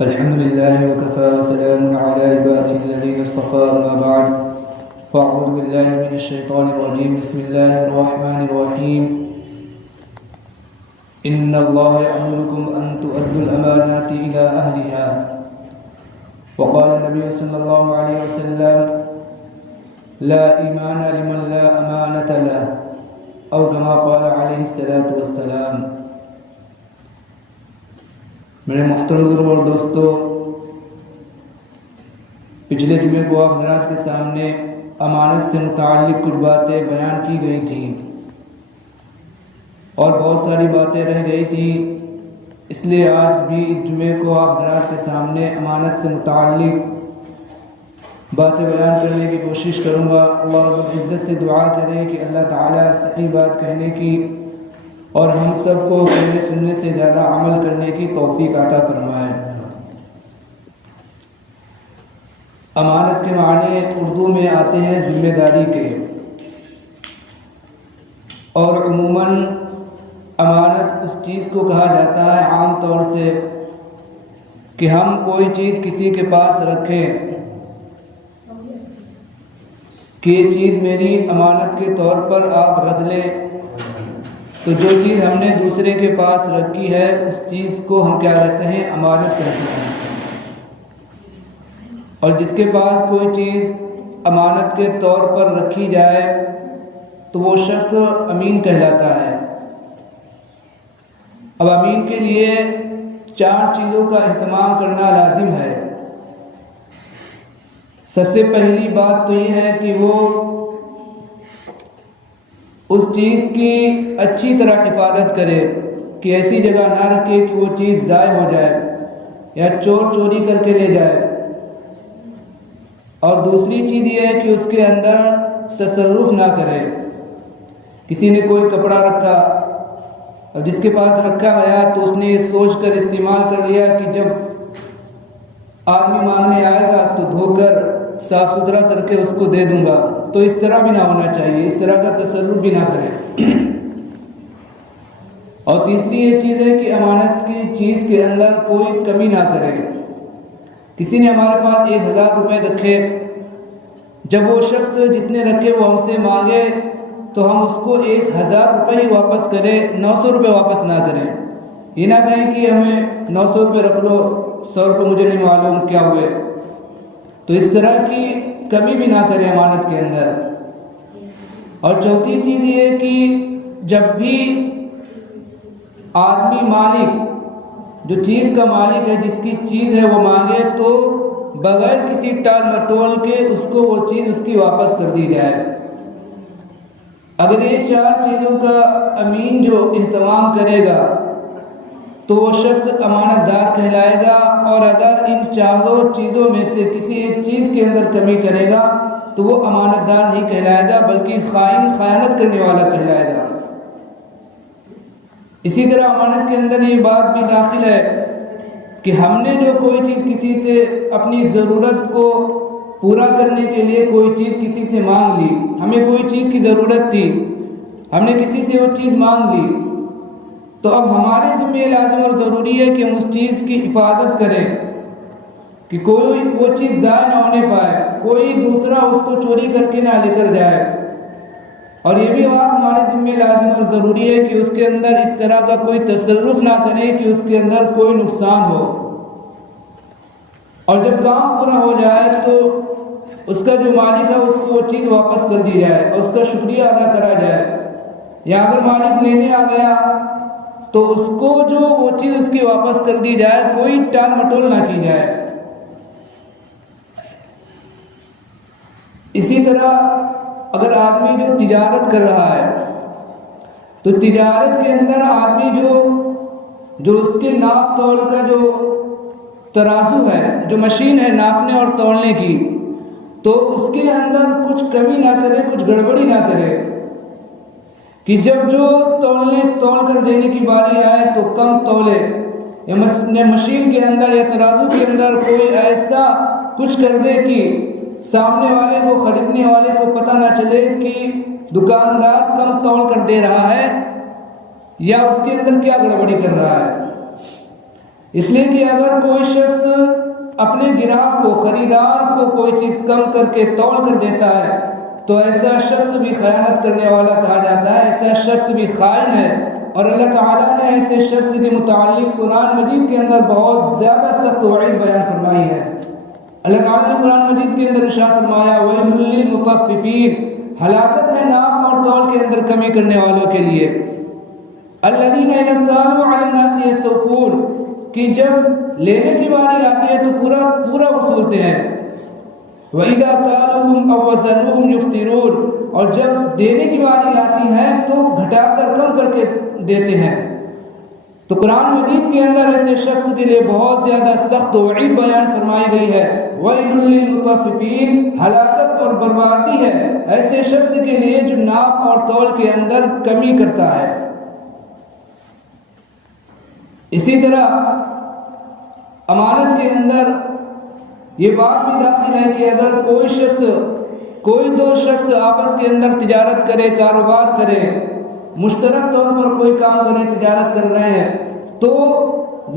الحمد لله وكفى وسلام على عباده الذين اصطفى أما بعد فأعوذ بالله من الشيطان الرجيم بسم الله الرحمن الرحيم إن الله يأمركم أن تؤدوا الأمانات إلى أهلها وقال النبي صلى الله عليه وسلم لا إيمان لمن لا أمانة له أو كما قال عليه الصلاة والسلام۔ میرے محترم بزرگوں اور دوستو، پچھلے جمعے کو آپ حضرات کے سامنے امانت سے متعلق کچھ باتیں بیان کی گئی تھیں اور بہت ساری باتیں رہ گئی تھیں، اس لیے آج بھی اس جمعے کو آپ حضرات کے سامنے امانت سے متعلق باتیں بیان کرنے کی کوشش کروں گا۔ اللہ رب العزت سے دعا کریں کہ اللہ تعالیٰ صحیح بات کہنے کی اور ہم سب کو کہنے سننے سے زیادہ عمل کرنے کی توفیق عطا فرمائے۔ امانت کے معنی اردو میں آتے ہیں ذمہ داری کے، اور عموماً امانت اس چیز کو کہا جاتا ہے عام طور سے کہ ہم کوئی چیز کسی کے پاس رکھیں کہ یہ چیز میری امانت کے طور پر آپ رکھ لیں، تو جو چیز ہم نے دوسرے کے پاس رکھی ہے اس چیز کو ہم کیا کہتے ہیں؟ امانت کہتے ہیں۔ اور جس کے پاس کوئی چیز امانت کے طور پر رکھی جائے تو وہ شخص امین کہلاتا ہے۔ اب امین کے لیے 4 چیزوں کا اہتمام کرنا لازم ہے۔ سب سے پہلی بات تو یہ ہے کہ وہ اس چیز کی اچھی طرح حفاظت کرے کہ ایسی جگہ نہ رکھے کہ وہ چیز ضائع ہو جائے یا چور چوری کر کے لے جائے۔ اور دوسری چیز یہ ہے کہ اس کے اندر تصرف نہ کرے۔ کسی نے کوئی کپڑا رکھا اور جس کے پاس رکھا گیا تو اس نے یہ سوچ کر استعمال کر لیا کہ جب آدمی مانگنے آئے گا تو دھو کر صاف ستھرا کر کے اس کو دے دوں گا، تو اس طرح بھی نہ ہونا چاہیے، اس طرح کا تصرف بھی نہ کرے۔ اور تیسری یہ چیز ہے کہ امانت کی چیز کے اندر کوئی کمی نہ کرے۔ کسی نے ہمارے پاس 1000 روپے رکھے، جب وہ شخص جس نے رکھے وہ ہم سے مانگے تو ہم اس کو 1000 روپے ہی واپس کریں، 900 روپے واپس نہ کریں۔ یہ نہ کہیں کہ ہمیں 900 روپے رکھ لو، 100 روپے مجھے نہیں معلوم کیا ہوئے، تو اس طرح کی کمی بھی نہ کریں امانت کے اندر۔ اور چوتھی چیز یہ ہے کہ جب بھی آدمی مالک، جو چیز کا مالک ہے، جس کی چیز ہے وہ مانگے تو بغیر کسی ٹال مٹول کے اس کو وہ چیز اس کی واپس کر دی جائے۔ اگر یہ 4 چیزوں کا امین جو اہتمام کرے گا تو وہ شخص امانت دار کہلائے گا، اور اگر ان 4 چیزوں میں سے کسی ایک چیز کے اندر کمی کرے گا تو وہ امانت دار نہیں کہلائے گا بلکہ خائن، خیانت کرنے والا کہلائے گا۔ اسی طرح امانت کے اندر یہ بات بھی داخل ہے کہ ہم نے جو کوئی چیز کسی سے اپنی ضرورت کو پورا کرنے کے لیے کوئی چیز کسی سے مانگ لی، ہمیں کوئی چیز کی ضرورت تھی، ہم نے کسی سے وہ چیز مانگ لی، تو اب ہمارے ذمہ لازم اور ضروری ہے کہ ہم اس چیز کی حفاظت کریں کہ کوئی وہ چیز ضائع نہ ہونے پائے، کوئی دوسرا اس کو چوری کر کے نہ لے کر جائے۔ اور یہ بھی بات ہمارے ذمہ لازم اور ضروری ہے کہ اس کے اندر اس طرح کا کوئی تصرف نہ کرے کہ اس کے اندر کوئی نقصان ہو۔ اور جب کام پورا ہو جائے تو اس کا جو مالک ہے اس کو وہ چیز واپس کر دی جائے اور اس کا شکریہ ادا کرا جائے، یا اگر مالک لینے آ گیا تو اس کو جو وہ چیز اس کی واپس کر دی جائے، کوئی ٹال مٹول نہ کی جائے۔ اسی طرح اگر آدمی جو تجارت کر رہا ہے تو تجارت کے اندر آدمی جو اس کے ناپ تول کا جو ترازو ہے، جو مشین ہے ناپنے اور تولنے کی، تو اس کے اندر کچھ کمی نہ کرے، کچھ گڑبڑی نہ کرے کہ جب جو تول کر دینے کی باری آئے تو کم تولے، یا مشین کے اندر یا ترازو کے اندر کوئی ایسا کچھ کر دے کہ سامنے والے کو، خریدنے والے کو پتہ نہ چلے کہ دکاندار کم تول کر دے رہا ہے یا اس کے اندر کیا گڑبڑی کر رہا ہے۔ اس لیے کہ اگر کوئی شخص اپنے گراہک کو، خریدار کو کوئی چیز کم کر کے تول کر دیتا ہے تو ایسا شخص بھی خیانت کرنے والا کہا جاتا ہے، ایسا شخص بھی خائن ہے۔ اور اللہ تعالیٰ نے ایسے شخص کے متعلق قرآن مجید کے اندر بہت زیادہ سخت وعید بیان فرمائی ہے۔ اللہ تعالیٰ نے قرآن مجید کے اندر ارشاد فرمایا وَيْلٌ لِّلْمُطَفِّفِينَ، ہلاکت ہے ناپ اور تول کے اندر کمی کرنے والوں کے لیے۔ الَّذِينَ إِذَا اكْتَالُوا عَلَى النَّاسِ يَسْتَوْفُونَ، کہ جب لینے کی باری آتی ہے تو پورا وصولتے ہیں۔ وَإِذَا كَالُوهُمْ أَوْ وَزَنُوهُمْ يُخْسِرُونَ، اور جب دینے کی باری آتی ہے تو گھٹا کر کم کر کے دیتے ہیں۔ تو قرآن مجید کے اندر ایسے شخص کے لیے بہت زیادہ سخت وعید بیان فرمائی گئی ہے۔ وَيْلٌ لِّلْمُطَفِّفِينَ، ہلاکت اور بربادی ہے ایسے شخص کے لیے جو ناپ اور تول کے اندر کمی کرتا ہے۔ اسی طرح امانت کے اندر یہ بات بھی داخل ہے کہ اگر کوئی دو شخص آپس کے اندر تجارت کرے، کاروبار کرے، مشترک طور پر کوئی کام کرے، تجارت کر رہے ہیں، تو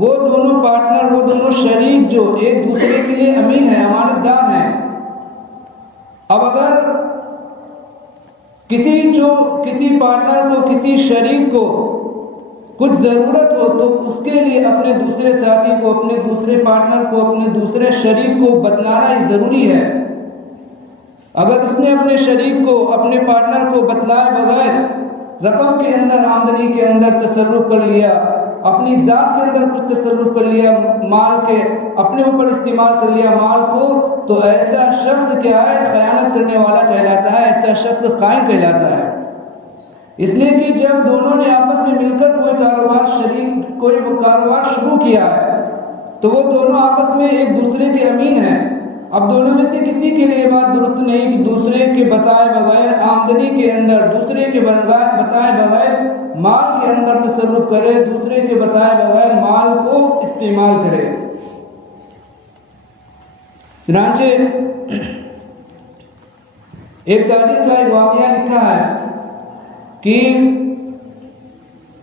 وہ دونوں پارٹنر، وہ دونوں شریک جو ایک دوسرے کے لیے امین ہیں، امانت دار ہیں۔ اب اگر کسی پارٹنر کو، کسی شریک کو کچھ ضرورت ہو تو اس کے لیے اپنے دوسرے ساتھی کو، اپنے دوسرے پارٹنر کو، اپنے دوسرے شریک کو بتلانا ہی ضروری ہے۔ اگر اس نے اپنے شریک کو، اپنے پارٹنر کو بتلائے بغیر رقم کے اندر، آمدنی کے اندر تصرف کر لیا، اپنی ذات کے اندر کچھ تصرف کر لیا، مال کے اپنے اوپر استعمال کر لیا مال کو، تو ایسا شخص کیا ہے؟ خیانت کرنے والا کہلاتا ہے، ایسا شخص خائن کہلاتا ہے۔ اس لیے کہ جب دونوں نے آپس میں مل کر کوئی کاروبار شروع کیا ہے تو وہ دونوں آپس میں ایک دوسرے کے امین ہیں۔ اب دونوں میں سے کسی کے لیے بات درست نہیں کہ دوسرے کے بتائے بغیر آمدنی کے اندر، دوسرے کے بتائے بغیر مال کے اندر تصرف کرے، دوسرے کے بتائے بغیر مال کو استعمال کرے۔ چنانچہ ایک تاجر کا ایک واقعہ لکھا ہے کہ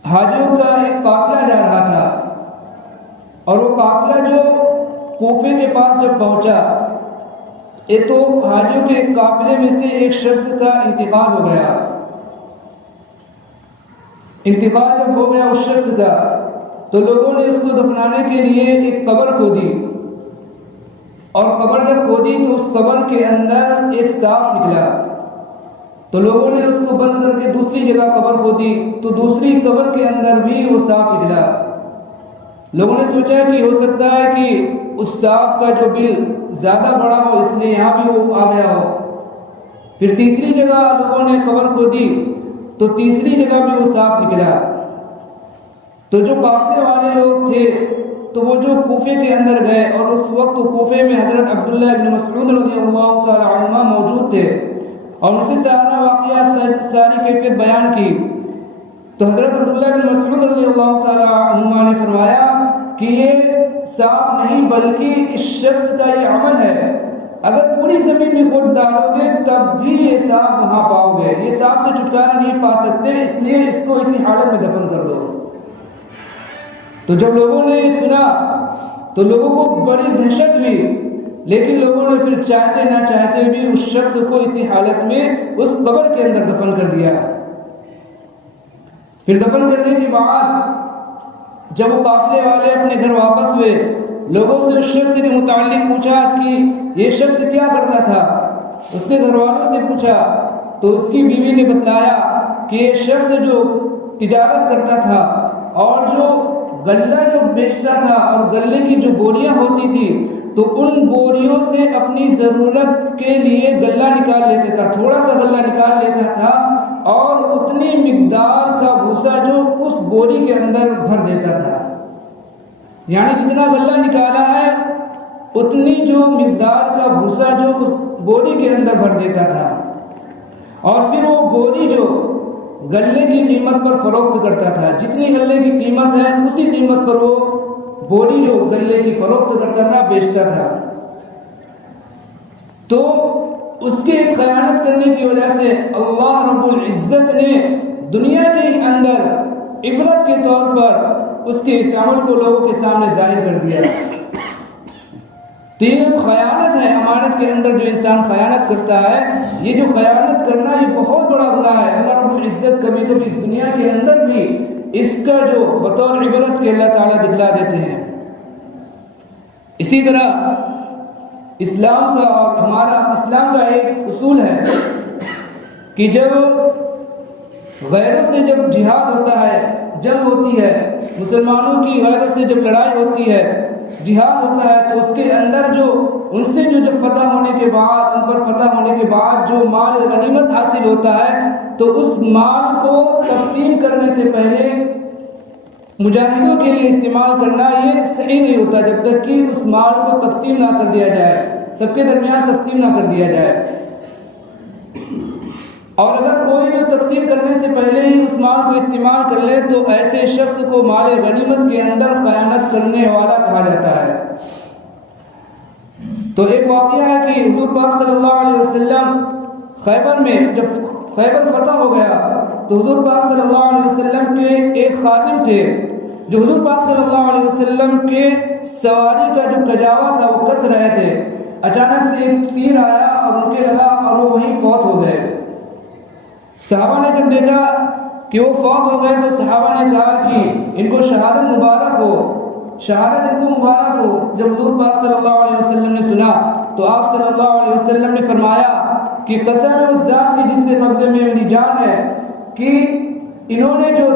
حاجیوں کا ایک قافلہ جا رہا تھا، اور وہ قافلہ جو کوفے کے پاس جب پہنچا تو حاجیوں کے قافلے میں سے ایک شخص کا انتقال ہو گیا۔ انتقال جب ہو گیا اس شخص کا تو لوگوں نے اس کو دفنانے کے لیے ایک قبر کھودی، اور قبر جب کھودی تو اس قبر کے اندر ایک سانپ نکلا، تو لوگوں نے اس کو بند کر کے دوسری جگہ قبر کھودی تو دوسری قبر کے اندر بھی وہ سانپ نکلا۔ لوگوں نے سوچا کہ ہو سکتا ہے کہ اس سانپ کا جو بل زیادہ بڑا ہو، اس لیے یہاں بھی وہ آ گیا ہو۔ پھر تیسری جگہ لوگوں نے قبر کھودی تو تیسری جگہ بھی وہ سانپ نکلا۔ تو جو قافلے والے لوگ تھے تو وہ جو کوفے کے اندر گئے، اور اس وقت کوفے میں حضرت عبداللہ ابن مسعود رضی اللہ تعالی عنہ موجود تھے، اور ان سے سارا واقعہ، ساری کیفیت بیان کی۔ تو حضرت عبداللہ بن مسعود رضی اللہ تعالی عنہ نے فرمایا کہ یہ سانپ نہیں بلکہ اس شخص کا یہ عمل ہے، اگر پوری زمین میں کھود ڈالو گے تب بھی یہ سانپ وہاں پاؤ گے، یہ سانپ سے چھٹکارا نہیں پا سکتے، اس لیے اس کو اسی حالت میں دفن کر دو۔ تو جب لوگوں نے یہ سنا تو لوگوں کو بڑی دہشت ہوئی، لیکن لوگوں نے پھر چاہتے نہ چاہتے بھی اس شخص کو اسی حالت میں اس قبر کے اندر دفن کر دیا۔ پھر دفن کرنے کے بعد جب وہ قافلے والے اپنے گھر واپس ہوئے، لوگوں سے اس شخص کے متعلق پوچھا کہ یہ شخص کیا کرتا تھا، اس کے گھر والوں سے پوچھا تو اس کی بیوی نے بتلایا کہ یہ شخص جو تجارت کرتا تھا اور جو غلہ جو بیچتا تھا، اور غلے کی جو بوریاں ہوتی تھی تو ان بوریوں سے اپنی ضرورت کے لیے غلہ نکال لیتا تھا، تھوڑا سا غلہ نکال لیتا تھا اور اتنی مقدار کا بھوسا جو اس بوری کے اندر بھر دیتا تھا، یعنی جتنا غلہ نکالا ہے اتنی جو مقدار کا بھوسا جو اس بوری کے اندر بھر دیتا تھا، اور پھر وہ بوری جو غلے کی قیمت پر فروخت کرتا تھا، جتنی غلے کی قیمت ہے اسی قیمت پر وہ بوری جو غلے کی فروخت کرتا تھا بیچتا تھا۔ تو اس کے اس خیانت کرنے کی وجہ سے اللہ رب العزت نے دنیا کے اندر عبرت کے طور پر اس کے اس عمل کو لوگوں کے سامنے ظاہر کر دیا. تو یہ خیانت ہے. امانت کے اندر جو انسان خیانت کرتا ہے، یہ جو خیانت کرنا یہ بہت بڑا گناہ ہے. اللہ رب العزت کبھی کبھی اس دنیا کے اندر بھی اس کا جو بطور عبرت کے اللہ تعالیٰ دکھلا دیتے ہیں. اسی طرح اسلام کا اور ہمارا اسلام کا ایک اصول ہے کہ جب غیروں سے جب جہاد ہوتا ہے، جنگ ہوتی ہے، مسلمانوں کی غیروں سے جب لڑائی ہوتی ہے، جہاد ہوتا ہے، تو اس کے اندر جو ان سے جو فتح ہونے کے بعد، ان پر فتح ہونے کے بعد جو مال غنیمت حاصل ہوتا ہے، تو اس مال کو تقسیم کرنے سے پہلے مجاہدوں کے لیے استعمال کرنا یہ صحیح نہیں ہوتا جب تک کہ اس مال کو تقسیم نہ کر دیا جائے، سب کے درمیان تقسیم نہ کر دیا جائے. اور اگر کوئی جو تقسیم کرنے سے پہلے ہی اس مال کو استعمال کر لے تو ایسے شخص کو مال غنیمت کے اندر خیانت کرنے والا کہا جاتا ہے. تو ایک واقعہ ہے کہ حضور پاک صلی اللہ علیہ وسلم خیبر میں جب خیبر فتح ہو گیا تو حضور پاک صلی اللہ علیہ وسلم کے ایک خادم تھے جو حضور پاک صلی اللہ علیہ وسلم کے سواری کا جو کجاوا تھا وہ کس رہے تھے. اچانک سے ایک تیر آیا اور ان کے لگا اور وہ وہیں فوت ہو گئے. صحابہ نے جب دیکھا کہ وہ فوت ہو گئے تو صحابہ نے کہا کہ ان کو شہادت مبارک ہو، شہادت ان کو مبارک ہو. جب حضور پاک صلی اللہ علیہ وسلم نے سنا تو آپ صلی اللہ علیہ وسلم نے فرمایا کہ قسم ہے اس ذات کی جس کے قبضے میں میری جان ہے کہ انہوں نے جو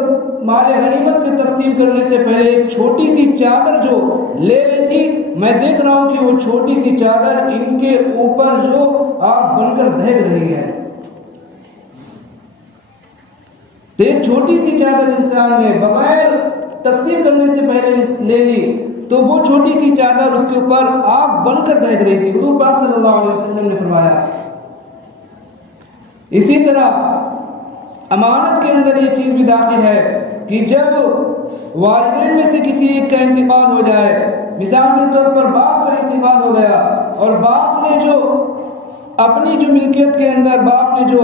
مال غنیمت کی تقسیم کرنے سے پہلے ایک چھوٹی سی چادر جو لے لی تھی، میں دیکھ رہا ہوں کہ وہ چھوٹی سی چادر ان کے اوپر جو آگ بن کر دہک رہی ہے. تو ایک چھوٹی سی چادر انسان نے بغیر تقسیم کرنے سے پہلے لے لی تو وہ چھوٹی سی چادر اس کے اوپر آگ بن کر دہک رہی تھی. حضور پاک صلی اللہ علیہ وسلم نے فرمایا. اسی طرح امانت کے اندر یہ چیز بھی داخل ہے کہ جب والدین میں سے کسی ایک کا انتقال ہو جائے، مثال کے طور پر باپ کا انتقال ہو گیا اور باپ نے جو اپنی جو ملکیت کے اندر باپ نے جو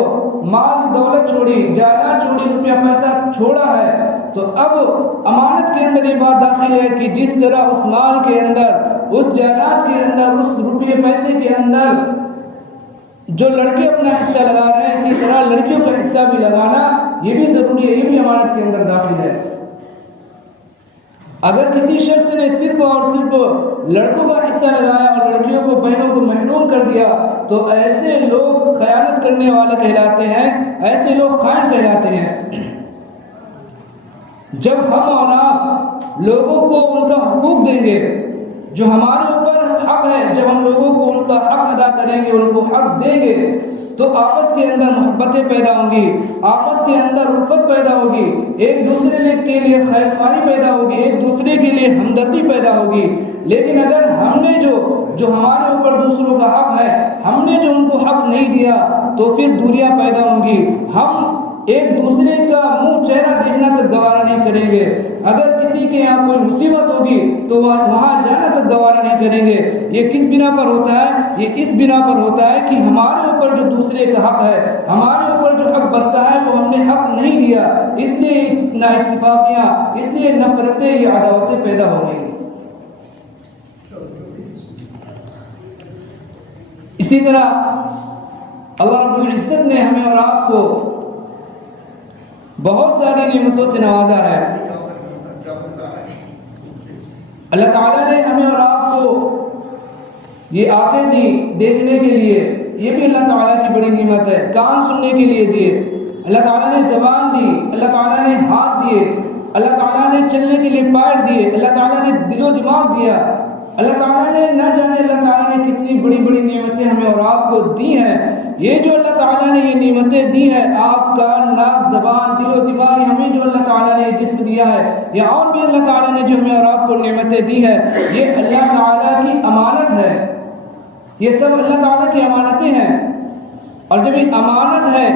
مال دولت چھوڑی، جائیداد چھوڑی، روپیہ پیسہ چھوڑا ہے، تو اب امانت کے اندر یہ بات داخل ہے کہ جس طرح اس مال کے اندر، اس جائیداد کے اندر، اس روپیے پیسے کے اندر جو لڑکے اپنا حصہ لگا رہے ہیں، اسی طرح لڑکیوں کا حصہ بھی لگانا یہ بھی ضروری ہے، یہ بھی امانت کے اندر داخل ہے. اگر کسی شخص نے صرف اور صرف لڑکوں کا حصہ لگایا اور لڑکیوں کو، بہنوں کو محروم کر دیا تو ایسے لوگ خیانت کرنے والے کہلاتے ہیں، ایسے لوگ خائن کہلاتے ہیں. جب ہم اور آپ لوگوں کو ان کا حقوق دیں گے، جو ہمارے اوپر حق ہے، جب ہم لوگوں کو ان کا حق ادا کریں گے، ان کو حق دیں گے تو آپس کے اندر محبتیں پیدا ہوں گی، آپس کے اندر الفت پیدا ہوگی، ایک دوسرے کے لیے خیر خواہی پیدا ہوگی، ایک دوسرے کے لیے ہمدردی پیدا ہوگی. لیکن اگر ہم نے جو ہمارے اوپر دوسروں کا حق ہے، ہم نے جو ان کو حق نہیں دیا تو پھر دوریاں پیدا ہوں گی. ہم ایک دوسرے کا منہ چہرہ دیکھنا تک گوارا نہیں کریں گے. اگر کسی کے یہاں کوئی مصیبت ہوگی تو وہاں جانا تک گوارا نہیں کریں گے. یہ کس بنا پر ہوتا ہے؟ یہ اس بنا پر ہوتا ہے کہ ہمارے اوپر جو دوسرے کا حق ہے، ہمارے اوپر جو حق بنتا ہے وہ ہم نے حق نہیں دیا، اس لیے نا اتفاقیاں، اس لیے نفرتیں، یہ عداوتیں پیدا ہو گئی. اسی طرح اللہ رب العزت نے ہمیں اور آپ کو بہت ساری نعمتوں سے نوازا ہے. اللہ تعالیٰ نے ہمیں اور آپ کو یہ آنکھیں دی دیکھنے کے لیے، یہ بھی اللہ تعالیٰ کی بڑی نعمت ہے. کان سننے کے لیے دیے، اللہ تعالیٰ نے زبان دی، اللہ تعالیٰ نے ہاتھ دیے، اللہ تعالیٰ نے چلنے کے لیے پیر دیے، اللہ تعالیٰ نے دل و دماغ دیا. اللہ تعالیٰ نے نہ جانے اللہ تعالیٰ نے کتنی بڑی بڑی نعمتیں ہمیں اور آپ کو دی ہیں. یہ جو اللہ تعالیٰ نے یہ نعمتیں دی ہیں، آپ کا ناک، زبان، دل و دماغ، ہمیں جو اللہ تعالیٰ نے جسم دیا ہے، یا اور بھی اللہ تعالیٰ نے جو ہمیں اور آپ کو نعمتیں دی ہیں، یہ اللہ تعالیٰ کی امانت ہے. یہ سب اللہ تعالیٰ کی امانتیں ہیں. اور جب یہ امانت ہے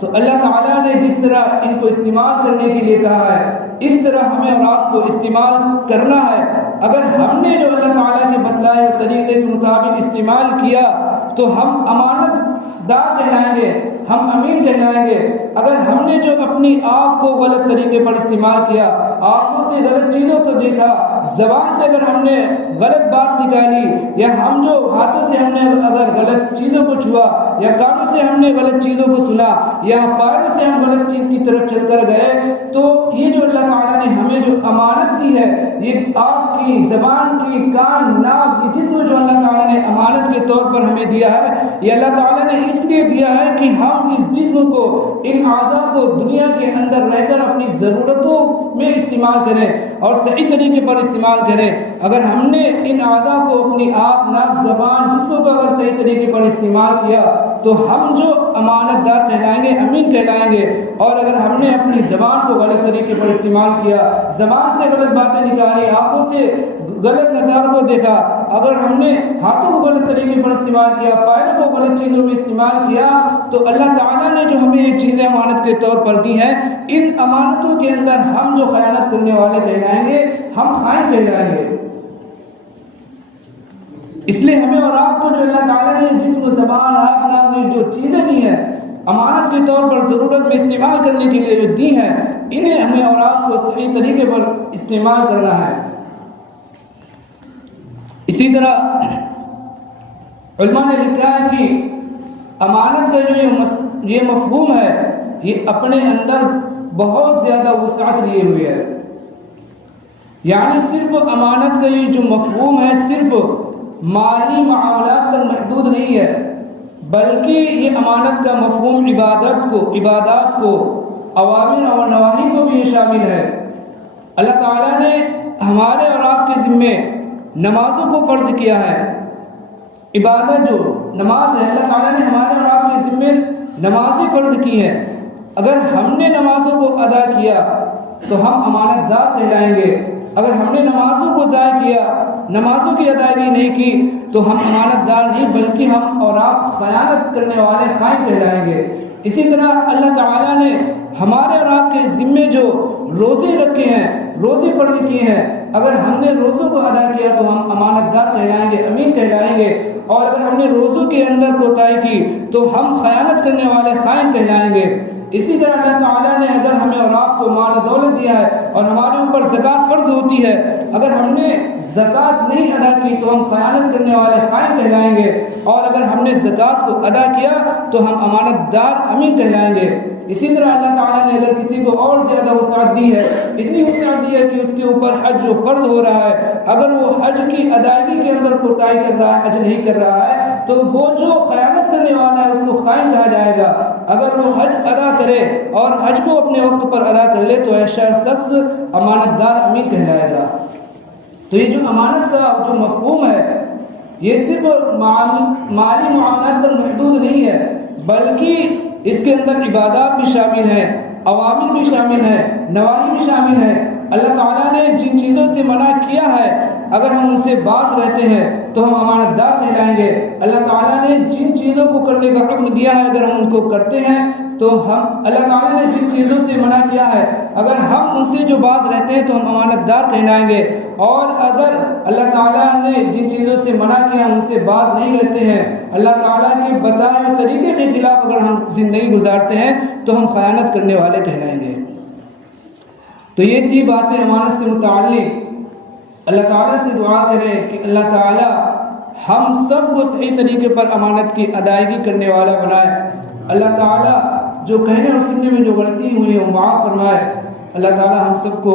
تو اللہ تعالیٰ نے جس طرح ان کو استعمال کرنے کے لیے کہا ہے، اس طرح ہمیں اور آپ کو استعمال کرنا ہے. اگر ہم نے جو اللہ تعالیٰ کے بتلائے طریقے کے مطابق استعمال کیا تو ہم امانت دار کہلائیں گے، ہم امین کہلائیں گے۔ اگر ہم نے جو اپنی آنکھ کو غلط طریقے پر استعمال کیا، آنکھوں سے غلط چیزوں کو دیکھا، زبان سے اگر ہم نے غلط بات نکالی، یا ہم جو ہاتھوں سے ہم نے اگر غلط چیزوں کو چھوا، یا کانوں سے ہم نے غلط چیزوں کو سنا، یا پیروں سے ہم غلط چیز کی طرف چل کر گئے، تو یہ جو اللہ تعالیٰ نے ہمیں جو امانت دی ہے، یہ آنکھ کی، زبان کی، کان، ناک، یہ جسم جو اللہ تعالیٰ نے امانت کے طور پر ہمیں دیا ہے، یہ اللہ تعالیٰ نے اس لیے دیا ہے کہ ہم اس جسم کو، ان اعضاء کو دنیا کے اندر رہ کر اپنی ضرورتوں میں استعمال کریں اور صحیح طریقے پر استعمال کریں۔ اگر ہم نے ان اعضاء کو، اپنی آنکھ، ناک، زبان، جسموں کو اگر صحیح طریقے پر استعمال کیا تو ہم جو امانت دار کہلائیں گے، امین کہلائیں گے۔ اور اگر ہم نے اپنی زبان کو غلط طریقے پر استعمال کیا، زبان سے غلط باتیں نکالی، آنکھوں سے غلط نظاروں کو دیکھا، اگر ہم نے ہاتھوں کو غلط طریقے پر استعمال کیا، پیروں کو غلط چیزوں میں استعمال کیا، تو اللہ تعالیٰ نے جو ہمیں یہ چیزیں امانت کے طور پر دی ہیں، ان امانتوں کے اندر ہم جو خیانت کرنے والے کہلائیں گے، ہم خائن کہلائیں گے۔ اس لیے ہمیں اور آپ کو جو اللہ تعالیٰ نے جسم، زبان، ہاتھ، ناک میں جو چیزیں دی ہیں امانت کے طور پر ضرورت میں استعمال کرنے کے لیے جو دی ہیں، انہیں ہمیں اور آپ کو صحیح طریقے پر استعمال کرنا ہے۔ اسی طرح علماء نے لکھا ہے کہ امانت کا جو یہ مفہوم ہے، یہ اپنے اندر بہت زیادہ وسعت لیے ہوئے ہے۔ یعنی صرف امانت کا یہ جو مفہوم ہے، صرف مالی معاملات تک محدود نہیں ہے، بلکہ یہ امانت کا مفہوم عبادات کو، اوامر اور نواہی کو بھی یہ شامل ہے۔ اللہ تعالیٰ نے ہمارے اور آپ کے ذمے نمازوں کو فرض کیا ہے۔ عبادت جو نماز ہے، اللہ تعالیٰ نے ہمارے اور آپ کے ذمے نمازیں فرض کی ہیں۔ اگر ہم نے نمازوں کو ادا کیا تو ہم امانت دار کہلائیں گے۔ اگر ہم نے نمازوں کو ضائع کیا، نمازوں کی ادائیگی نہیں کی، تو ہم امانت دار نہیں بلکہ ہم اور آپ خیانت کرنے والے خائن کہلائیں گے۔ اسی طرح اللہ تعالیٰ نے ہمارے اور آپ کے ذمے جو روزے رکھے ہیں، روزے فرض کیے ہیں، اگر ہم نے روزوں کو ادا کیا تو ہم امانت دار کہلائیں گے، امین کہلائیں گے۔ اور اگر ہم نے روزوں کے اندر کوتاہی کی تو ہم خیانت کرنے والے خائن کہلائیں گے۔ اسی طرح اللہ تعالیٰ نے اگر ہمیں اور آپ کو مال و دولت دیا ہے اور ہمارے اوپر زکوٰۃ فرض ہوتی ہے، اگر ہم نے زکوٰۃ نہیں ادا کی تو ہم خیانت کرنے والے خائن کہلائیں گے۔ اور اگر ہم نے زکوٰۃ کو ادا کیا تو ہم امانت دار، امین کہلائیں گے۔ اسی طرح اللہ تعالیٰ نے اگر کسی کو اور زیادہ وسعت دی ہے، اتنی وسعت دی ہے کہ اس کے اوپر حج جو فرض ہو رہا ہے، اگر وہ حج کی ادائیگی کے اندر کوتاہی کر رہا ہے، حج نہیں کر رہا ہے، تو وہ جو خیانت کرنے والا ہے اس کو خائن کہا جائے گا۔ اگر وہ حج ادا کرے اور حج کو اپنے وقت پر ادا کر لے تو ایسا شخص امانت دار، امین کہلائے گا۔ تو یہ جو امانت کا جو مفہوم ہے، یہ صرف مالی معاملات پر محدود نہیں ہے، بلکہ اس کے اندر عبادات بھی شامل ہیں، اوامر بھی شامل ہیں، نواہی بھی شامل ہیں۔ اللہ تعالیٰ نے جن چیزوں سے منع کیا ہے، اگر ہم ان سے باز رہتے ہیں تو ہم امانت دار کہلائیں گے۔ اللہ تعالیٰ نے جن چیزوں کو کرنے کا حکم دیا ہے، اگر ہم ان کو کرتے ہیں تو ہم، اللہ تعالیٰ نے جن چیزوں سے منع کیا ہے، اگر ہم ان سے جو باز رہتے ہیں تو ہم امانت دار کہلائیں گے۔ اور اگر اللہ تعالیٰ نے جن چیزوں سے منع کیا ہم ان سے باز نہیں رہتے ہیں، اللہ تعالیٰ کے بتائے ہوئے طریقے کے خلاف اگر ہم زندگی گزارتے ہیں تو ہم خیانت کرنے والے کہلائیں گے۔ تو یہ تھی باتیں امانت سے متعلق۔ اللہ تعالیٰ سے دعا کریں کہ اللہ تعالیٰ ہم سب کو صحیح طریقے پر امانت کی ادائیگی کرنے والا بنائے۔ اللہ تعالیٰ جو کہنے اور سننے میں جو غلطی ہوئی ہے وہ معاف فرمائے۔ اللہ تعالیٰ ہم سب کو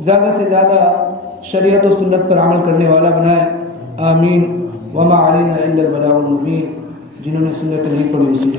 زیادہ سے زیادہ شریعت و سنت پر عمل کرنے والا بنائے، آمین۔ وما علینا الا البلاغ المبین۔ جنہوں نے سنت نہیں پڑھی اسی